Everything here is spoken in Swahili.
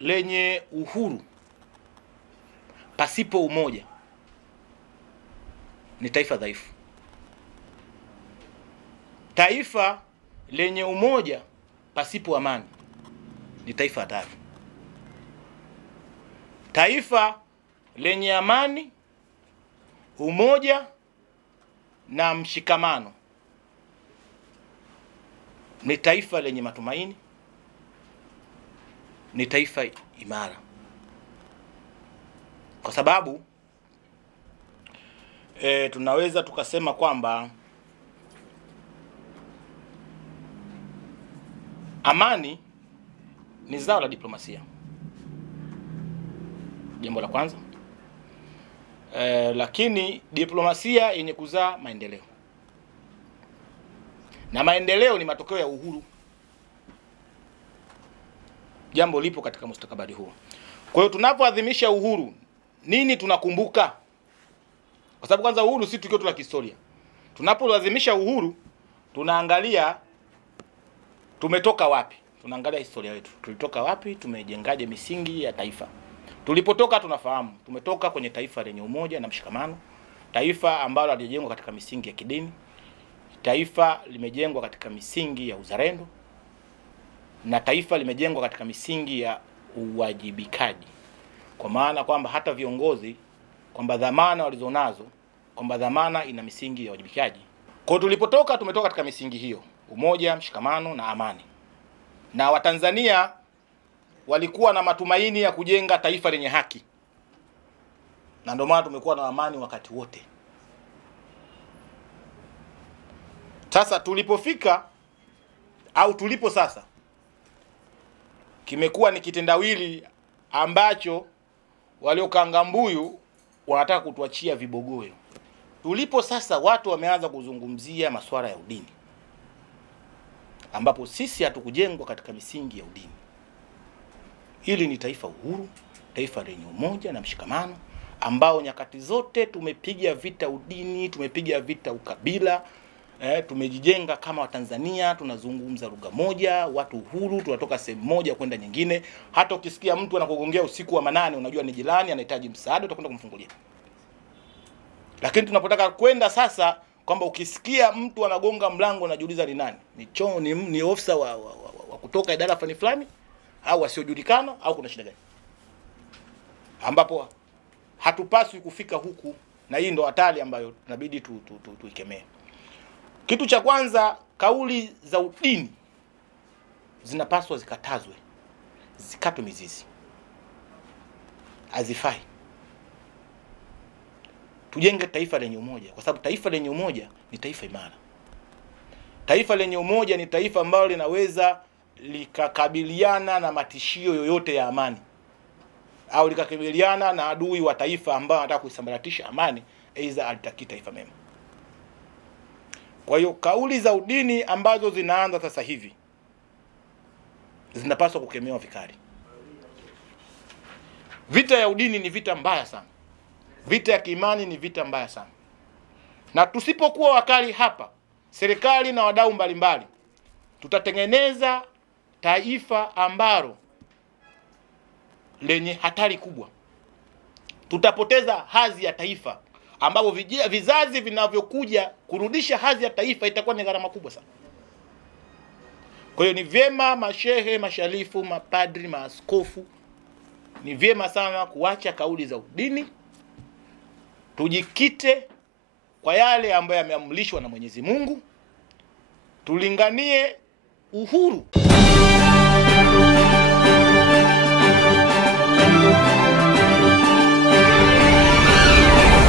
lenye uhuru pasipo umoja ni taifa dhaifu. Taifa lenye umoja pasipo amani ni taifa hatari. Taifa lenye amani, umoja na mshikamano ni taifa lenye matumaini, ni taifa imara. Kwa sababu tunaweza tukasema kwamba amani ni zao la diplomasia, jambo la kwanza. Lakini diplomasia yenye kuzaa maendeleo, na maendeleo ni matokeo ya uhuru. Jambo lipo katika mustakabali huo. Kwa hiyo tunapoadhimisha uhuru, nini tunakumbuka? Kwa sababu kwanza uhuru si tukio tu la kihistoria. Tunapoadhimisha uhuru, tunaangalia tumetoka wapi. Tunaangalia historia yetu. Tulitoka wapi, tumejengaje misingi ya taifa. Tulipotoka tunafahamu, tumetoka kwenye taifa lenye umoja na mshikamano, taifa ambalo limejengwa katika misingi ya kidini, taifa limejengwa katika misingi ya uzalendo, na taifa limejengwa katika misingi ya uwajibikaji. Kwa maana kwamba hata viongozi, kwamba dhamana walizonazo, kwamba dhamana ina misingi ya uwajibikaji. Kwa tulipotoka tumetoka katika misingi hiyo, umoja, mshikamano na amani. Na Watanzania walikuwa na matumaini ya kujenga taifa lenye haki. Na ndio maana tumekuwa na amani wakati wote. Sasa tulipofika au tulipo sasa, kimekuwa ni kitendawili ambacho waliokanga mbuyu wanataka kutuachia vibogoyo. Tulipo sasa, watu wameanza kuzungumzia masuala ya udini, ambapo sisi hatukujengwa katika misingi ya udini. Hili ni taifa uhuru, taifa lenye umoja na mshikamano, ambao nyakati zote tumepiga vita udini, tumepiga vita ukabila. Tumejijenga kama Watanzania, tunazungumza lugha moja, watu uhuru, tunatoka sehemu moja kwenda nyingine. Hata ukisikia mtu anakugongea usiku wa manane, unajua ni jirani anahitaji msaada, utakwenda kumfungulia. Lakini tunapotaka kwenda sasa, kwamba ukisikia mtu anagonga mlango unajiuliza ni nani? Ni ofisa wa kutoka idara fulani au wasiojulikana, au kuna shida gani? Ambapo hatupaswi kufika huku, na hii ndo hatari ambayo tunabidi tuikemee. Kitu cha kwanza, kauli za udini zinapaswa zikatazwe, zikatwe mizizi. Hazifai. Tujenge taifa lenye umoja, kwa sababu taifa lenye umoja ni taifa imara. Taifa lenye umoja ni taifa ambalo linaweza likakabiliana na matishio yoyote ya amani, au likakabiliana na adui wa taifa ambao anataka kuisambaratisha amani, aidha alitaki taifa mema. Kwa hiyo kauli za udini ambazo zinaanza sasa hivi zinapaswa kukemewa vikali. Vita ya udini ni vita mbaya sana. Vita ya kiimani ni vita mbaya sana. Na tusipokuwa wakali hapa, serikali na wadau mbalimbali, tutatengeneza taifa ambalo lenye hatari kubwa. Tutapoteza hadhi ya taifa, ambapo vizazi vinavyokuja kurudisha hadhi ya taifa itakuwa ni gharama kubwa sana. Kwa hiyo ni vyema mashehe, masharifu, mapadri, maaskofu, ni vyema sana kuacha kauli za udini. Tujikite kwa yale ambayo yameamrishwa na Mwenyezi Mungu. Tulinganie uhuru.